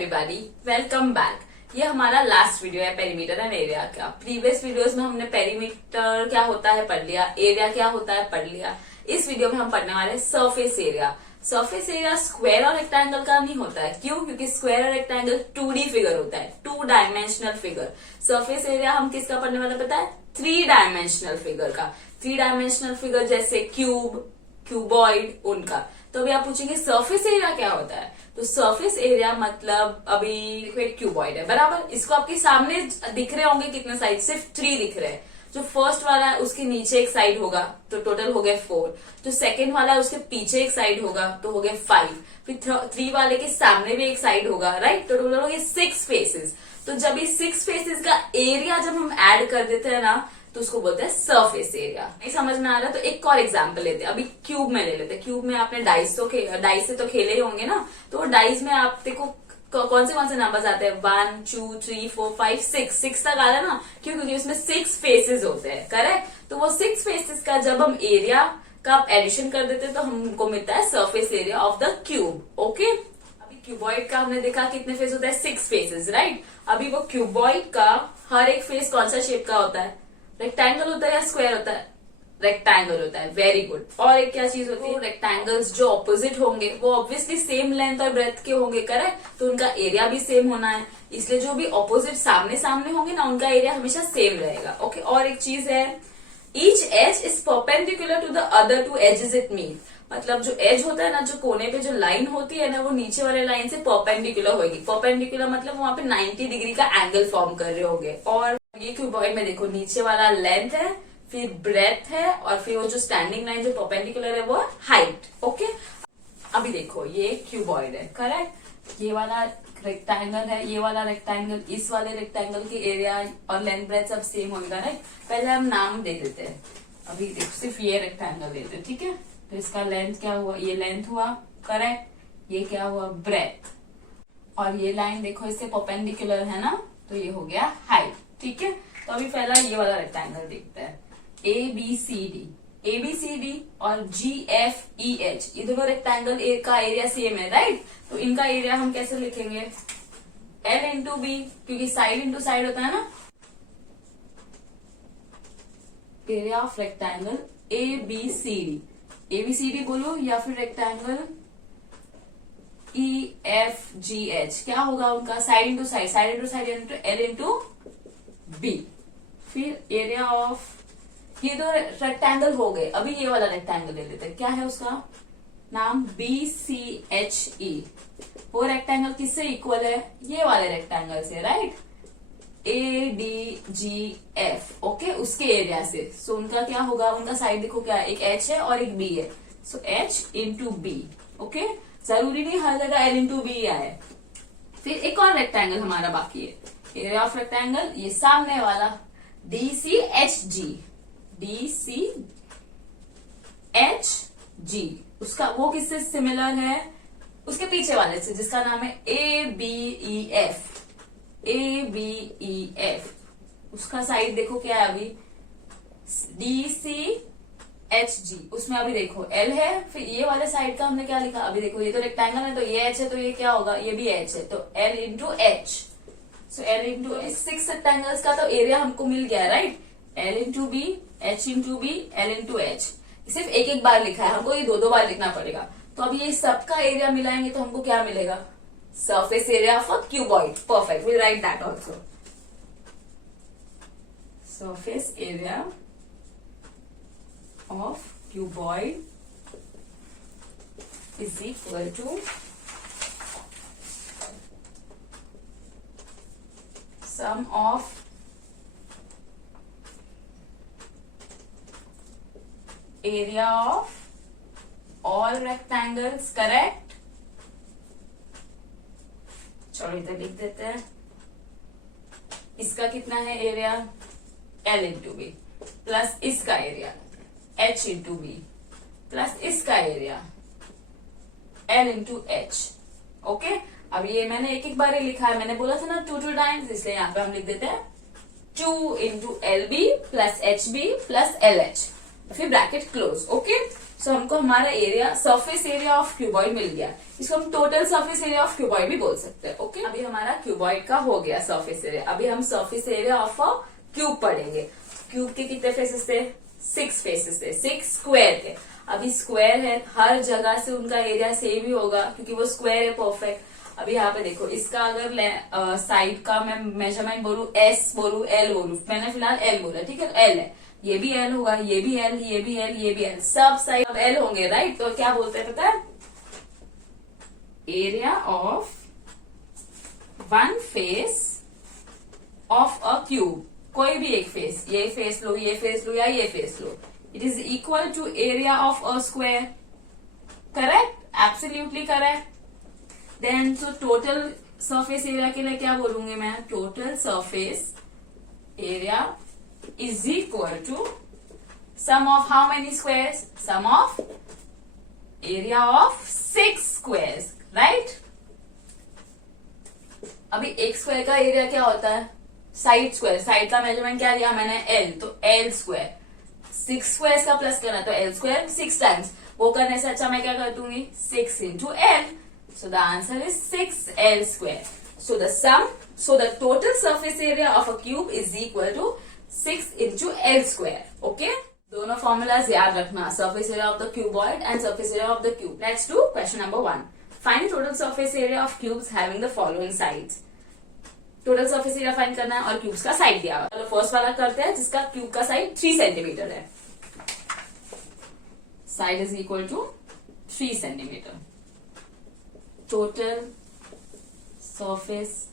Everybody, welcome back. ये हमारा last video है पेरीमीटर एंड एरिया का। प्रीवियस वीडियोस में हमने पेरीमीटर क्या होता है पढ़ लिया, एरिया क्या होता है पढ़ लिया। इस वीडियो में हम पढ़ने वाले surface area. Surface area square और रेक्टेंगल का नहीं होता है। क्यों? क्योंकि स्क्वायर और रेक्टेंगल 2D फिगर होता है, 2 डायमेंशनल फिगर। सरफेस एरिया हम किसका पढ़ने वाला पता है? 3 डायमेंशनल फिगर का। 3 डायमेंशनल फिगर जैसे क्यूब, क्यूबॉइड, उनका। तो अभी आप पूछेंगे सरफेस एरिया क्या होता है? तो सरफेस एरिया मतलब अभी देखो एक क्यूबॉइड है, बराबर। इसको आपके सामने दिख रहे होंगे कितने साइड? सिर्फ 3 दिख रहे हैं। जो फर्स्ट वाला है उसके नीचे एक साइड होगा तो टोटल हो गए 4। जो सेकंड वाला है उसके पीछे एक साइड होगा तो हो गए 5। फिर 3 वाले के सामने भी एक साइड होगा, राइट? तो टोटल हो गए 6 फेसेस। तो जब ये 6 फेसेस का एरिया जब हम ऐड कर देते हैं ना तो उसको बोलते हैं सरफेस एरिया। नहीं समझ में आ रहा तो एक और एग्जांपल लेते हैं। अभी क्यूब में ले लेते हैं। क्यूब में आपने डाइस से तो खेले ही होंगे ना। तो डाइस में आप देखो कौन से नंबर्स आते हैं? 1 2 3 4 5 6 तक आ रहा है ना। क्यों? क्योंकि उसमें 6 फेसेस होते हैं, करेक्ट? तो वो 6 फेसेस का जब हम एरिया का एडिशन कर देते हैं तो हमको मिलता है surface area of the cube. Okay, अभी क्यूबॉइड का हमने देखा कितने फेस होता है? 6 फेसेस, राइट? अभी वो क्यूबॉइड का हर एक फेस कौन सा शेप का होता है? रेक्टेंगल होता है या स्क्वायर होता है? रेक्टेंगल होता है। Very good. और एक क्या चीज होती है? रेक्टेंगल्स जो ऑपोजिट होंगे वो ऑब्वियसली सेम लेंथ और ब्रेथ के होंगे, करेक्ट? तो उनका एरिया भी सेम होना है। इसलिए जो भी ऑपोजिट सामने सामने होंगे ना उनका एरिया हमेशा सेम रहेगा। ओके, और एक चीज है, each edge is perpendicular to the other 2 edges it mean. मतलब जो एज होता है ना, जो कोने पे जो लाइन होती है ना, वो नीचे वाले लाइन से परपेंडिकुलर होगी। परपेंडिकुलर मतलब वहां पे 90 डिग्री का एंगल फॉर्म कर रहे होंगे। और ये क्यूबॉइड में देखो नीचे वाला लेंथ है, फिर ब्रेथ है, और फिर वो जो स्टैंडिंग लाइन जो परपेंडिकुलर है वो हाइट। ओके, अभी देखो ये क्यूबॉइड है, करेक्ट? ये वाला रेक्टेंगल है, ये वाला रेक्टेंगल, इस वाले रेक्टेंगल के एरिया और लेंथ ब्रेथ सब सेम होगा, राइट? पहले हम नाम दे देते हैं। अभी देखो सिर्फ ये रेक्टेंगल देते हैं, ठीक है? तो इसका लेंथ क्या हुआ? ये लेंथ हुआ, करेक्ट? ये क्या हुआ? ब्रेथ। और ये लाइन देखो इससे परपेंडिकुलर है ना, तो ये हो गया हाइट, ठीक है? तो अभी पहला ये वाला रेक्टेंगल देखते हैं। ABCD और GFEH, ये दोनों रेक्टेंगल का एरिया सेम है, राइट? तो इनका एरिया हम कैसे लिखेंगे? L इंटू बी, क्योंकि साइड इंटू साइड होता है ना। एरिया ऑफ रेक्टेंगल ABCD बोलो या फिर रेक्टेंगल EFGH, क्या होगा उनका? Side into side L into B. फिर एरिया ऑफ, ये दो रेक्टेंगल हो गए। अभी ये वाला रेक्टेंगल ले लेते हैं। क्या है उसका नाम? BCHE। वो रेक्टेंगल किससे इक्वल है? ये वाले रेक्टेंगल से, राइट? ADGF, ओके, उसके एरिया से। सो उनका क्या होगा? उनका साइड देखो क्या है? एक H है और एक B है। सो H इंटू बी, ओके? जरूरी नहीं हर जगह L इंटू बी आए। फिर एक और रेक्टेंगल हमारा बाकी है। एरिया ऑफ रेक्टेंगल ये सामने वाला DCHG, उसका वो किससे सिमिलर है? उसके पीछे वाले से, जिसका नाम है ABEF। उसका साइड देखो क्या है? अभी DCHG, उसमें अभी देखो L है। फिर ये वाले साइड का हमने क्या लिखा? अभी देखो ये तो रेक्टेंगल है तो ये H है, तो ये क्या होगा? ये भी H है, तो L into H। So L into 6 rectangles का तो एरिया हमको मिल गया, right? L into B, H into B, L into H। सिर्फ एक बार लिखा है, हमको ये 2 बार लिखना पड़ेगा। तो अब ये सबका एरिया मिलाएंगे तो हमको क्या मिलेगा? Surface area of a cuboid. Perfect, we write that also. Surface area of cuboid is equal to sum of area of all rectangles, correct? चलो इधर लिख देते हैं। इसका कितना है area? L into B, plus इसका area H into B, plus इसका area L into H। Okay, अब ये मैंने एक बार ही लिखा है। मैंने बोला था ना 2 टाइम्स, इसलिए यहाँ पे हम लिख देते हैं 2 into LB plus HB plus LH, फिर ब्रैकेट क्लोज। ओके, सो हमको हमारा area, surface area of cuboid मिल गया। इसको हम total surface area of cuboid भी बोल सकते हैं। ओके, अभी हमारा क्यूबॉइड का हो गया सरफेस एरिया। अभी हम surface area of a cube पढ़ेंगे। क्यूब के कितने फेसेस थे? 6 फेसेस थे, 6 स्क्वायर थे। अभी स्क्वायर है, हर जगह से उनका एरिया सेम ही होगा क्योंकि वो स्क्वायर है, परफेक्ट। अभी यहाँ पे देखो, इसका अगर साइड का मैं मेजरमेंट बोलूं, S बोलूं, L बोलूं, मैंने फिलहाल L बोला, ठीक है, तो L है, ये भी L होगा, ये भी L, ये भी L, ये भी L, सब साइड अब L होंगे, राइट। तो क्या बोलते हैं पता है? Area of one face of a cube, कोई भी एक फेस, ये फेस लो, ये फेस लो, या ये फेस लो, it is equal to area of a square. Correct, absolutely correct. Then तो टोटल सरफेस एरिया के लिए क्या बोलूंगी मैं? Total surface area is equal to sum of how many squares? Sum of area of 6 squares, right? अभी एक square का area क्या होता है? Side square. साइड का मेजरमेंट क्या दिया मैंने? L, तो L स्क्वायर। 6 स्क्वायर का प्लस करना तो L स्क्वायर 6 टाइम्स। वो करने से अच्छा मैं क्या कर दूंगी? 6 into L. So the answer is 6L square. So the total surface area of a cube is equal to 6 into L square. Okay? दोनों फॉर्मूलाज याद रखना, surface area of the cuboid and surface area of the cube. Let's do question number 1. Find the total surface area of cubes having the following sides. Total surface area find करना है और cubes का side दिया हुआ। चलो first वाला करते हैं, जिसका क्यूब का साइड 3 सेंटीमीटर है। Side is equal to 3 centimetre. Total surface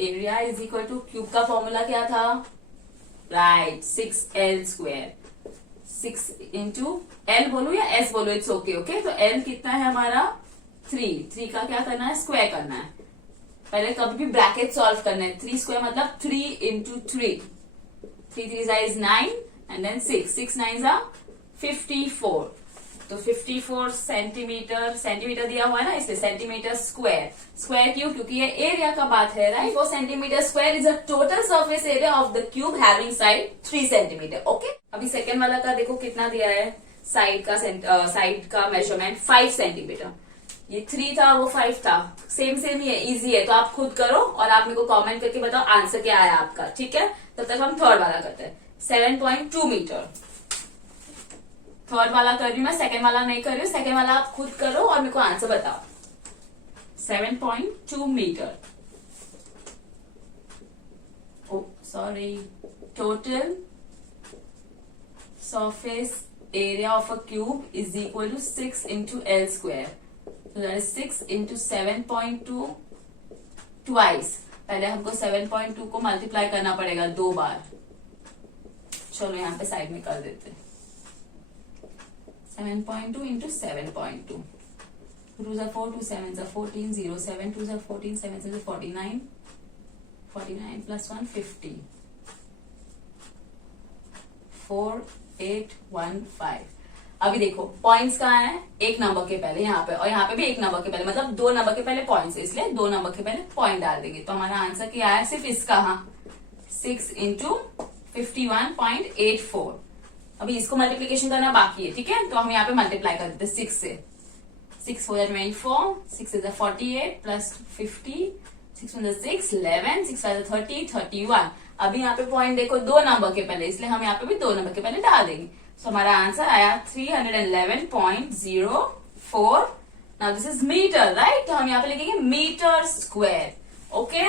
area is equal to, cube का फॉर्मूला क्या था? Right, 6L square. 6 into L बोलू या S बोलू, इट्स ओके। ओके, तो L कितना है हमारा? 3 का क्या करना है? स्क्वायर करना है। पहले कभी भी ब्रैकेट सॉल्व करना है। 3 स्क्वायर मतलब 3 into 3, 3 3 is 9 and then 6 9 are 54। तो 54 सेंटीमीटर दिया हुआ है ना, इसलिए सेंटीमीटर स्क्वायर। स्क्वायर क्यों? क्योंकि ये एरिया का बात है, right. 4 centimetre square is a total surface area of the cube having side 3 centimetre. Okay, अभी सेकेंड वाला का देखो कितना दिया है। साइड का मेजरमेंट 5 सेंटीमीटर। ये 3 था, वो 5 था, सेम ही है, इजी है। तो आप खुद करो और आप मेरे को कमेंट करके बताओ आंसर क्या आया आपका, ठीक है। तब तक हम थर्ड वाला करते हैं। 7.2 मीटर। थर्ड वाला कर रही हूँ मैं, सेकेंड वाला नहीं कर रही हूँ। सेकेंड वाला आप खुद करो और मेरे को आंसर बताओ। 7.2 metre. Oh sorry, total surface area of a cube is equal to 6 into L square. So that is 6 into 7.2 twice. पहले हमको 7.2 को मल्टीप्लाई करना पड़ेगा 2 बार। चलो यहाँ पे साइड में कर देते। 7.2 into 7.2, 2 are 4, 2 7s are 14, 0 7 2s are 14, 7 7 are 49, 49 plus 1 50, 4 8 1 5। अभी देखो पॉइंट्स कहाँ है? एक नंबर के पहले यहाँ पे, और यहाँ पे भी एक नंबर के पहले, मतलब 2 नंबर के पहले पॉइंट्स है, इसलिए 2 नंबर के पहले पॉइंट डाल देंगे। तो हमारा आंसर क्या है? सिर्फ इसका, हाँ, 6 इंटू 51.84। अभी इसको मल्टीप्लीकेशन करना बाकी है, ठीक है। तो हम यहाँ पे मल्टीप्लाई कर देते 6 से। 6 4 24, 6 is 48 प्लस 50, 6 1 6 11, 6 5 30, 31। अभी यहाँ पे पॉइंट देखो 2 नंबर के पहले, इसलिए हम यहाँ पे भी 2 नंबर के पहले डाल देंगे। So हमारा आंसर आया 311.04। Now this is metre, right. तो हम यहाँ पे लिखेंगे metre square. Okay,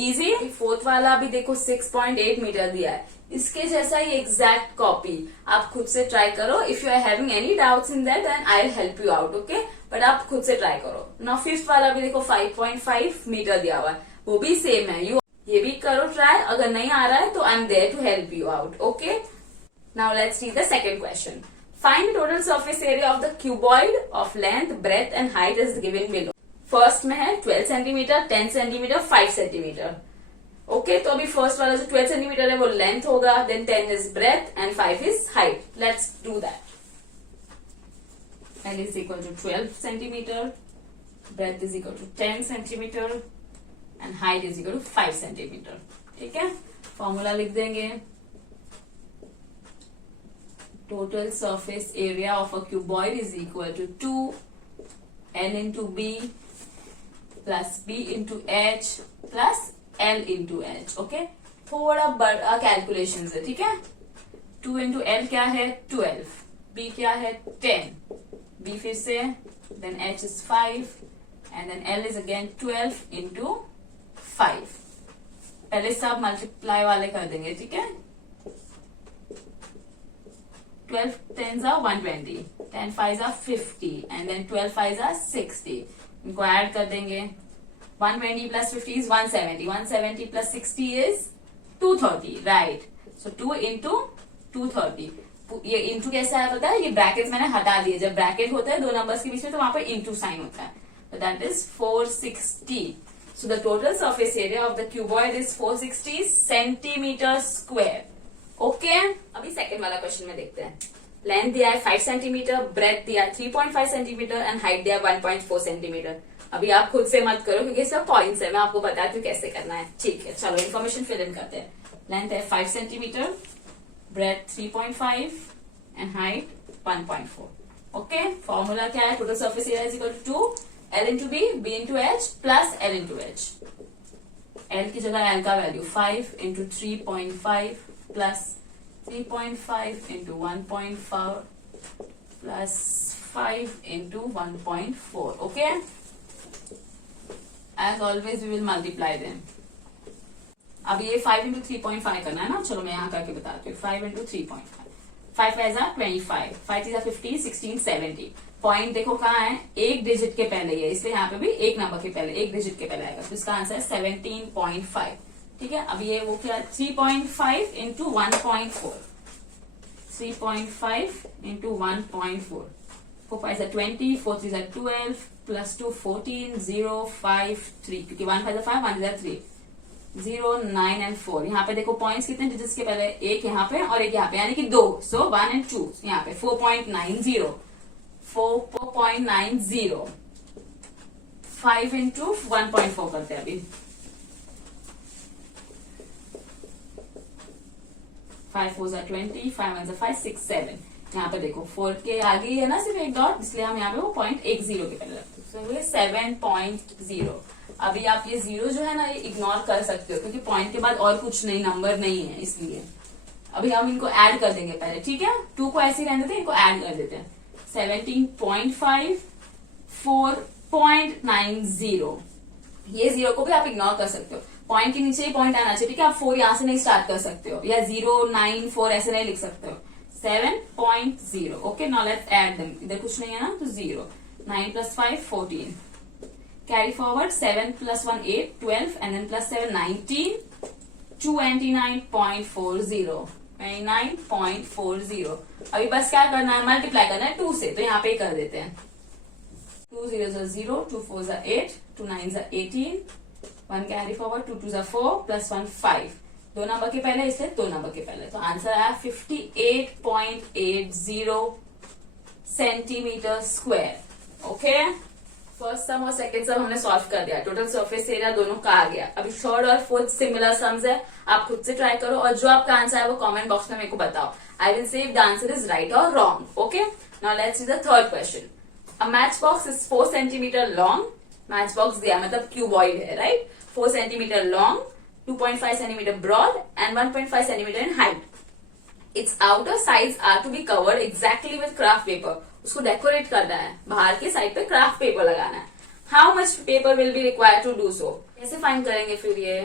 easy. Fourth वाला भी देखो 6.8 मीटर दिया है, इसके जैसा ही एग्जैक्ट कॉपी आप खुद से ट्राई करो। If you are having any doubts in that then I will help you out, okay. But आप खुद से ट्राई करो। नाउ फिफ्थ वाला भी देखो 5.5 मीटर दिया हुआ है, वो भी सेम है। ये भी करो ट्राई, अगर नहीं आ रहा है तो I am there to help you out, okay. Now let's read the second question. Find the total surface area of the cuboid of length, breadth and height as given below. First में है 12 centimetre, 10 centimetre, 5 centimetre. Okay, तो अभी first वाला जो 12 centimetre है वो length होगा, then 10 is breadth and 5 is height. Let's do that. L is equal to 12 centimetre, breadth is equal to 10 centimetre and height is equal to 5 centimetre. ठीक है, formula लिख देंगे। total surface area of a cuboid is equal to 2n into b plus b into h plus l into h. Okay, थोड़ा बड़ा calculation है, ठीक है. 2 into L क्या है 12, b क्या है 10, b फिर से, then h is 5 and then l is again 12 into 5. पहले सब मल्टीप्लाई वाले कर देंगे, ठीक है. 12 10s are 120, 10 5s are 50 and then 12 5s are 60. इनको ऐड कर देंगे. 120 plus 50 is 170. 170 plus 60 is 230, right? So 2 into 230. ये इंटू कैसा है पता है? ये ब्रैकेट मैंने हटा दिए. जब ब्रैकेट होता है दो नंबर्स के बीच में तो वहां पर इंटू साइन होता है. So that is 460. So the total surface area of the cuboid is 460 centimeter square. Okay, अभी सेकंड वाला क्वेश्चन में देखते हैं. लेंथ दिया है 5 सेंटीमीटर, ब्रेथ दिया है 3.5 सेंटीमीटर एंड हाइट दिया है 1.4 सेंटीमीटर. अभी आप खुद से मत करो क्योंकि सब पॉइंट्स है, मैं आपको बताती हूँ कैसे करना है. ठीक है, चलो इन्फॉर्मेशन फिल इन करते हैं. लेंथ है 5 centimetre, breadth 3.5 and height 1.4. Okay, formula क्या है? Total surface area is equal to 2 L into B, B into H plus L into H. L की जगह एल का value 5 into 3.5 plus 3.5 into 1.4 plus 5 into 1.4. Okay? As always, we will multiply them. अब ये 5 into 3.5 करना है ना. चलो मैं यहाँ करके बताती हूँ. 5 into 3.5. 5 5 are 25. 5 3 are 50, 16, 70. पॉइंट देखो कहाँ है? एक डिजिट के पहले है, इसलिए यहाँ पे भी एक नंबर के पहले, एक डिजिट के पहले आएगा. तो इसका आंसर है 17.5. ठीक है, अब ये वो क्या 3.5 into 1.4. 3.5 into 1.4. 4 5 are 20, 4 3 are 12, plus 2 14, 0 5 3, क्योंकि 1 5 are 5, 1 are 3. 0 9 and 4. यहाँ पे देखो पॉइंट्स कितने डिजिट्स के पहले? एक यहाँ पे और एक यहाँ पे, यानी कि 2. सो 1 and 2 यहाँ पे 4.90. 4.90. 5 इंटू 1.4 करते हैं अभी. 5 4s are 20, 5 1s are 5, 6 7. यहाँ पे देखो 4 के आगे है ना सिर्फ एक डॉट, इसलिए हम यहाँ पे वो पॉइंट 10 के पहले रखते हैं. तो ये 7.0. अभी आप ये 0 जो है ना ये इग्नोर कर सकते हो क्योंकि पॉइंट के बाद और कुछ नहीं, नंबर नहीं है, इसलिए अभी हम इनको ऐड कर देंगे पहले. ठीक है, 2 को ऐसे ही रहने देते हैं, इनको ऐड कर देते हैं. 17.5 4.90. ये 0 को भी आप इग्नोर कर सकते हो. पॉइंट के नीचे ही पॉइंट आना चाहिए. ठीक है, आप 4 यहां से नहीं स्टार्ट कर सकते हो, या 0 9 4 ऐसे नहीं लिख सकते हो. 7.0. Okay, now let's add them. इधर कुछ नहीं है ना, तो 0. 9 plus 5 14. Carry forward. 7 plus 1 8 12 and then plus 7 19. 29.40. 29.40. अभी बस क्या करना है? मल्टीप्लाई करना है 2 से, तो यहाँ पे ही कर देते हैं. 2 0s are 0, 2 4s are 8, 2 9s are 18. 1 carry forward. 2 2s are 4 plus 1 5. 2 number के पहले, इसलिए 2 नंबर के पहले. तो आंसर आया 58.80 सेंटीमीटर स्क्वायर. ओके, फर्स्ट सम और सेकंड सम हमने सॉल्व कर दिया. टोटल सरफेस एरिया दोनों का आ गया. अभी थर्ड और फोर्थ सिमिलर सम्स है, आप खुद से ट्राई करो और जो आपका आंसर है वो कमेंट बॉक्स में मेरे को बताओ. I will say if the answer is right और wrong. Okay, now let's see the third question. A match box is 4 centimetre long. Match box दिया मतलब क्यूबॉइड है, right? 4 centimetre long, 2.5 centimeter broad and 1.5 centimeter in height. Its outer sides are to be covered exactly with craft paper. उसको decorate करना है, बाहर के side पे craft paper लगाना है. How much paper will be required to do so? कैसे find करेंगे फिर? ये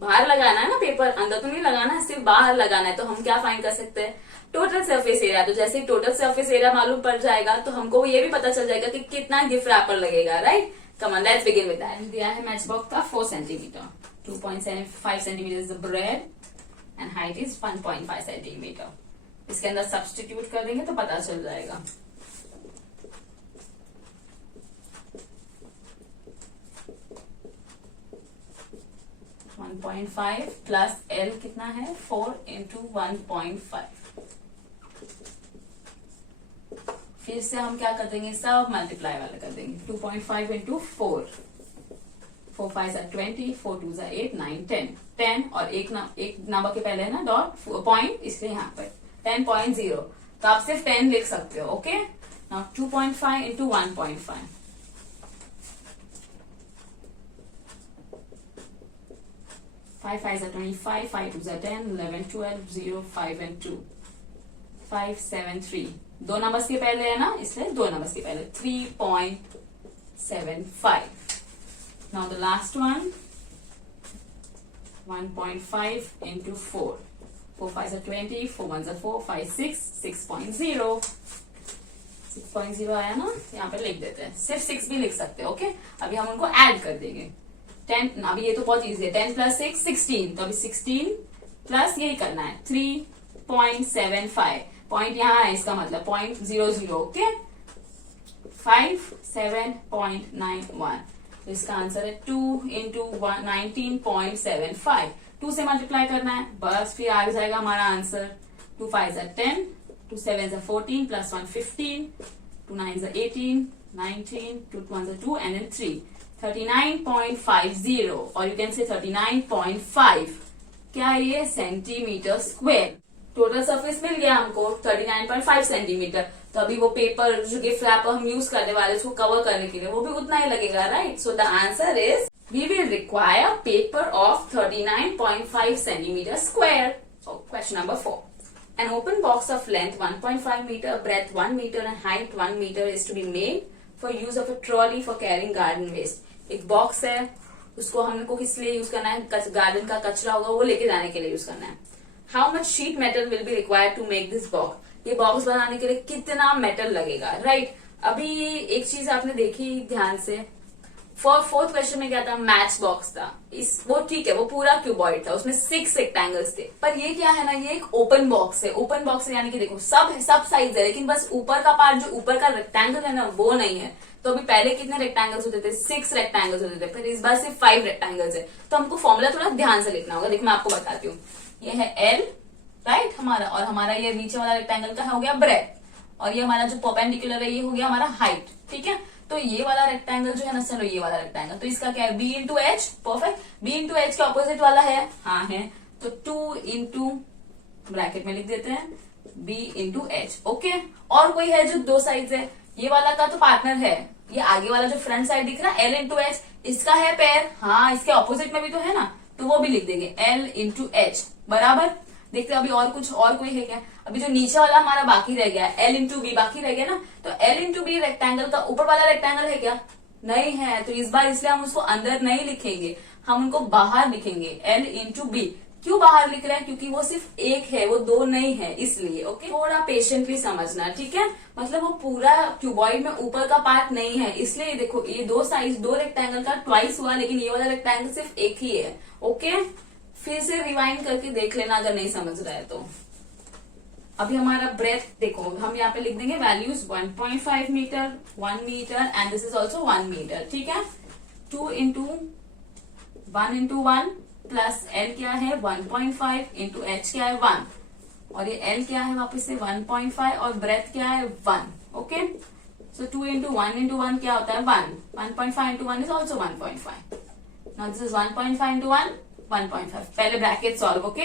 बाहर लगाना है ना पेपर, अंदर तो नहीं लगाना है, सिर्फ बाहर लगाना है. तो हम क्या फाइंड कर सकते हैं? Total surface area. तो जैसे टोटल सरफेस एरिया मालूम पड़ जाएगा तो हमको ये भी पता चल जाएगा कि कितना गिफ्ट रैपर लगेगा, right? Come on, let's begin with that. दिया है मैच बॉक्स का 4 centimetre. 2.75 centimeter is the breadth and height is 1.5 centimeter. इसके अंदर सब्स्टिट्यूट कर देंगे तो पता चल जाएगा. .5 प्लस L कितना है? 4 into 1.5. फिर से हम क्या कर देंगे? सब मल्टीप्लाई वाला कर देंगे. 2.5 into 4. 4 5s are 20, 4 2s are 8, 9 10. 10 और एक नंबर के पहले है ना डॉट पॉइंट, इसलिए यहाँ पर 10.0, तो आप सिर्फ 10 लिख सकते हो. Okay, now 2.5 into 1.5. 5 5 are 25, 5 2 are 10, 11, 12, 0, 5 and 2. 5, 7, 3. दो नंबर्स के पहले है ना, इसलिए दो नंबर्स के पहले 3.75. Now the last one, 1.5 into 4. 4 5s are 20, 4 1s are 4, 5 6, 6.0. 6.0 आया ना, यहाँ पे लिख देते हैं. सिर्फ 6 भी लिख सकते हैं. ओके, अभी हम उनको ऐड कर देंगे. 10, अभी ये तो बहुत इजी है. 10 प्लस 6 16, तो अभी 16 प्लस यही करना है 3.75. पॉइंट यहाँ है, इसका मतलब 0.00. ओके, 57.91. तो इसका आंसर है 2 इंटू 19.75. 2 से मल्टीप्लाई करना है, बस फिर आ जाएगा हमारा answer. 2 5s are 10, 2 7s are 14, plus 1 15, 2 9s are 18, 19, 2 1s are 2 and then 3. 39.50 और यू कैन से 39.5. क्या है ये? Centimetre square. टोटल सरफेस मिल गया हमको 39.5 सेंटीमीटर. तो अभी वो पेपर जो गिफ्ट रैपर हम यूज करने वाले उसको कवर करने के लिए वो भी उतना ही लगेगा, right? So the answer is we will require paper of 39.5 centimetre square. Question number 4. An open box of length 1.5 meter, breadth 1 meter and height 1 meter is to be made for use of a trolley for carrying garden waste. एक box है, उसको हमको किस लिए use करना है? Garden का कचरा होगा वो लेके जाने के लिए यूज करना है. How much sheet metal will be required to make this box? ये बॉक्स बनाने के लिए कितना मेटल लगेगा, राइट? अभी एक चीज आपने देखी ध्यान से, फोर्थ क्वेश्चन में क्या था? मैच बॉक्स था. वो ठीक है, वो पूरा क्यूबॉइड था, उसमें 6 रेक्टेंगल्स थे. पर ये क्या है ना, ये एक ओपन बॉक्स है. ओपन बॉक्स यानी कि देखो सब साइज है, लेकिन बस ऊपर का पार्ट जो ऊपर का रेक्टेंगल है ना वो नहीं है. तो अभी पहले कितने रेक्टेंगल्स होते थे? 6 रेक्टेंगल्स होते थे. फिर इस बार सिर्फ 5 रेक्टेंगल्स है. तो हमको फॉर्मूला थोड़ा ध्यान से लिखना होगा. देखो मैं आपको बताती हूँ. ये है एल, राइट हमारा, और हमारा ये नीचे वाला रेक्टेंगल का हो गया ब्रेथ, और ये हमारा जो परपेंडिकुलर है ये हो गया हमारा हाइट. ठीक है, तो ये वाला रेक्टेंगल जो है ना, चलो ये वाला रेक्टेंगल, तो इसका क्या है? B into H. Perfect. B into H के ऑपोजिट वाला है, हाँ है, तो 2 इंटू ब्रैकेट में लिख देते हैं बी इंटू एच. ओके, और कोई है जो दो साइड है? ये वाला का तो पार्टनर है, ये आगे वाला जो फ्रंट साइड दिख रहा है एल इंटू एच, इसका है पेयर. हाँ, इसके ऑपोजिट में भी तो है ना, तो वो भी लिख देंगे एल इंटू एच. बराबर. देखते हैं अभी और कुछ और कोई है क्या? अभी जो नीचे वाला हमारा बाकी रह गया एल इंटू बी बाकी रह गया ना, तो एल इंटू बी रेक्टेंगल का ऊपर वाला रेक्टेंगल है क्या? नहीं है. तो इस बार इसलिए हम उसको अंदर नहीं लिखेंगे, हम उनको बाहर लिखेंगे. L into B. क्यों बाहर लिख रहे हैं? क्योंकि वो सिर्फ एक है, वो दो नहीं है, इसलिए. ओके, थोड़ा पेशेंटली समझना, ठीक है? मतलब वो पूरा क्यूबॉइड में ऊपर का पार्ट नहीं है, इसलिए देखो ये दो साइज दो रेक्टेंगल का ट्वाइस हुआ, लेकिन ये वाला रेक्टेंगल सिर्फ एक ही है. ओके, फिर से रिवाइंड करके देख लेना अगर नहीं समझ रहा है तो. अभी हमारा ब्रेथ देखो, हम यहाँ पे लिख देंगे values 1.5 metre, 1 metre and this is also 1 metre. ठीक है, 2 इंटू 1 इंटू 1 प्लस एल क्या है 1.5 इंटू एच क्या है 1, और ये एल क्या है वापस से 1.5 और ब्रेथ क्या है 1. ओके, सो 2 इंटू 1 इंटू 1 क्या होता है 1. 1.5 into 1 is also 1.5. Now this is 1.5 into 1 1.5. पहले bracket solve. Okay,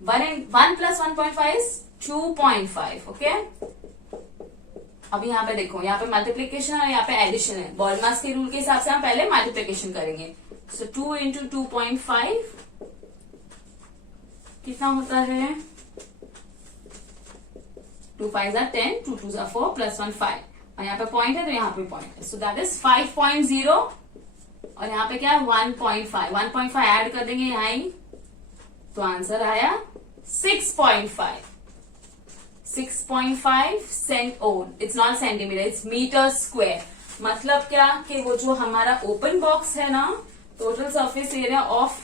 1 plus 1.5 is 2.5. Okay, अभी यहाँ पे देखो, यहाँ पे मल्टीप्लीकेशन और यहाँ पे एडिशन है. बॉलमास के रूल के हिसाब से हम पहले मल्टीप्लीकेशन करेंगे. सो 2 इंटू 2.5 कितना होता है? 2 5s are 10, 2 2s are 4, plus 1 5, और यहाँ पे पॉइंट है तो यहाँ पे पॉइंट है. सो दैट इज 5.0, और यहाँ पे क्या है 1.5. 1.5 ऐड कर देंगे यहाँ ही, तो आंसर आया 6.5. 6.5 it's not centimetre, it's metre square. मतलब क्या कि वो जो हमारा ओपन बॉक्स है ना, total surface area of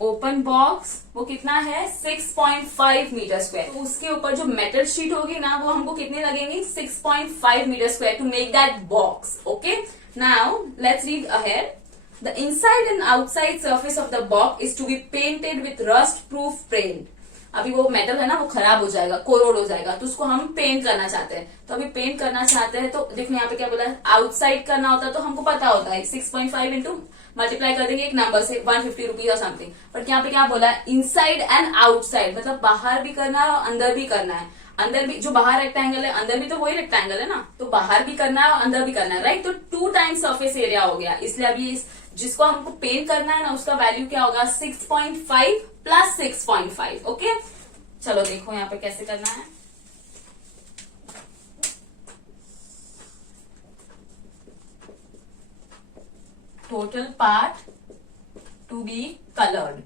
open box वो कितना है 6.5 मीटर स्क्वायर. तो उसके ऊपर जो मेटल शीट होगी ना वो हमको कितने लगेंगे 6.5 metre square to make that box. Okay, now let's read ahead. The inside and outside surface of the box is to be painted with rust proof paint. अभी वो मेटल है ना, वो खराब हो जाएगा, कोरोड हो जाएगा, तो उसको हम पेंट करना चाहते हैं। तो अभी पेंट करना चाहते हैं तो देखो यहाँ पे क्या बोला है, आउटसाइड करना होता है तो हमको पता होता है 6.5 इंटू मल्टीप्लाई कर देंगे एक नंबर से 150 रुपीज और समथिंग। बट यहाँ पे क्या बोला है, इनसाइड एंड आउटसाइड, मतलब बाहर भी करना है और अंदर भी करना है। अंदर भी, जो बाहर रेक्टेंगल है अंदर भी तो वही रेक्टेंगल है ना, तो बाहर भी करना है और अंदर भी करना है, राइट। तो 2 टाइम्स सरफेस एरिया हो गया, इसलिए अभी जिसको हमको पेंट करना है ना उसका वैल्यू क्या होगा, 6.5 प्लस 6.5। ओके, चलो देखो यहाँ पे कैसे करना है। Total part to be coloured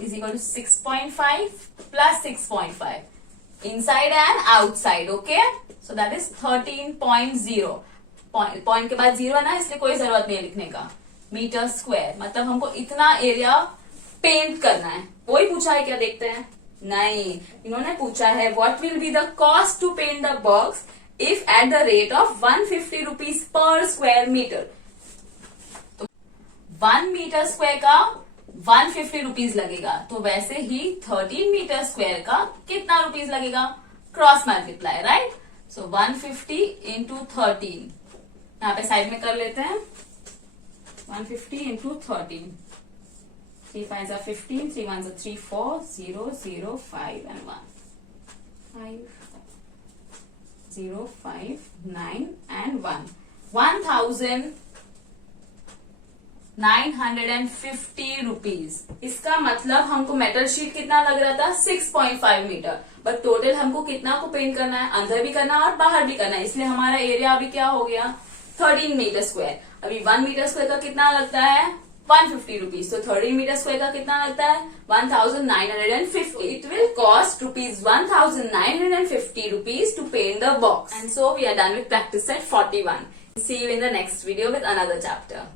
is equal to 6.5 plus 6.5 inside and outside. Okay, so that is 13.0. Point के बाद 0 है ना, इसलिए कोई जरूरत नहीं है लिखने का। मीटर स्क्वायर मतलब हमको इतना एरिया पेंट करना है। वही पूछा है क्या, देखते हैं। नहीं, इन्होंने पूछा है what will be the cost to paint the box if at the rate of 150 rupees per square metre. तो 1 मीटर स्क्वायर का 150 रुपीज लगेगा, तो वैसे ही 13 मीटर स्क्वायर का कितना रुपीज लगेगा, क्रॉस मल्टीप्लाई, राइट। सो 150 इंटू 13, यहाँ पे साइड में कर लेते हैं। 150 into 13, 3 5 are 15, 3 1 are 3 4 0 0 5 and 1 5 0 5 9 and 1 1950 rupees. इसका मतलब हमको मेटल शीट कितना लग रहा था, 6.5 मीटर, बट टोटल हमको कितना को पेंट करना है, अंदर भी करना है और बाहर भी करना है, इसलिए हमारा एरिया अभी क्या हो गया, 13 मीटर स्क्वायर। अभी 1 मीटर स्क्वायर का कितना लगता है, 150 रुपीज, तो 13 मीटर स्क्वायर का कितना लगता है, 1950। It will cost rupees 1950 rupees to paint the box. And so we are done with practice set 41। See you in the next video with another chapter.